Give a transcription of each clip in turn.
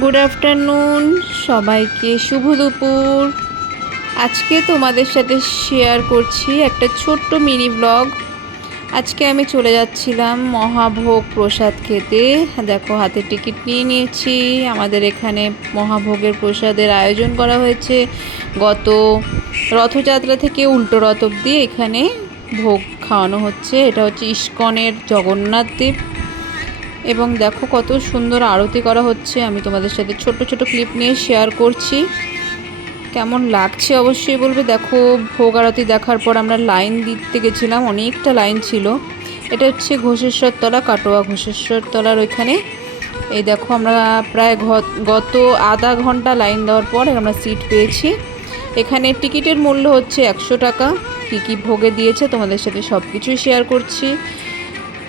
Good afternoon সবাইকে, শুভ দুপুর। আজকে তোমাদের সাথে শেয়ার করছি একটা ছোট্ট মিনি ব্লগ। আজকে আমি চলে যাচ্ছিলাম মহাভোগ প্রসাদ খেতে। দেখো, হাতে টিকিট নিয়ে নিয়েছি। আমাদের এখানে মহাভোগের প্রসাদের আয়োজন করা হয়েছে। গত রথযাত্রা থেকে উল্টো রথ অবধি এখানে ভোগ খাওয়ানো হচ্ছে। এটা হচ্ছে ইস্কনের জগন্নাথ দেব। এবং দেখো কত সুন্দর আরতি করা হচ্ছে। আমি তোমাদের সাথে ছোট ছোট ক্লিপ নিয়ে শেয়ার করছি। কেমন লাগছে অবশ্যই বলবে। দেখো, ভোগ আরতি দেখার পর আমরা লাইন দিতে গেছিলাম, অনেকটা লাইন ছিল। এটা হচ্ছে ঘোষেশ্বর তলা, কাটোয়া ঘোষেশ্বর তলার ওইখানে। এই দেখো, আমরা প্রায় গত আধা ঘন্টা লাইন দেওয়ার পর আমরা সিট পেয়েছি। এখানে টিকিটের মূল্য হচ্ছে 100 টাকা। কী কী ভোগে দিয়েছে তোমাদের সাথে সব কিছুই শেয়ার করছি।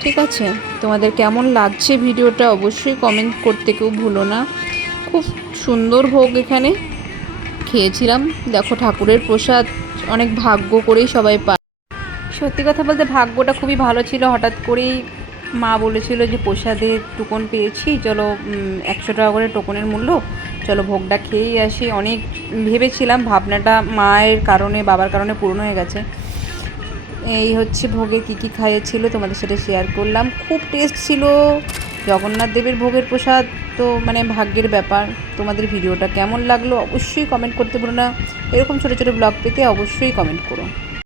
ঠিক আছে, তোমাদের কেমন লাগছে ভিডিওটা অবশ্যই কমেন্ট করতে কেউ ভুলো না। খুব সুন্দর ভোগ এখানে খেয়েছিলাম। দেখো, ঠাকুরের প্রসাদ অনেক ভাগ্য করেই সবাই পায়। সত্যি কথা বলতে ভাগ্যটা খুবই ভালো ছিল। হঠাৎ করেই মা বলেছিল যে প্রসাদের টোকন পেয়েছি, চলো 100 টাকা করে টোকনের মূল্য, চলো ভোগটা খেয়েই আসি। অনেক ভেবেছিলাম, ভাবনাটা মায়ের কারণে, বাবার কারণে পূর্ণ হয়ে গেছে। এই হচ্ছে ভোগে কী কী খাইয়েছিল তোমাদের সাথে শেয়ার করলাম। খুব টেস্ট ছিল। জগন্নাথ দেবের ভোগের প্রসাদ তো ভাগ্যের ব্যাপার। তোমাদের ভিডিওটা কেমন লাগলো অবশ্যই কমেন্ট করতে ভুলো না। এরকম ছোটো ছোটো ব্লগ পেতে অবশ্যই কমেন্ট করো।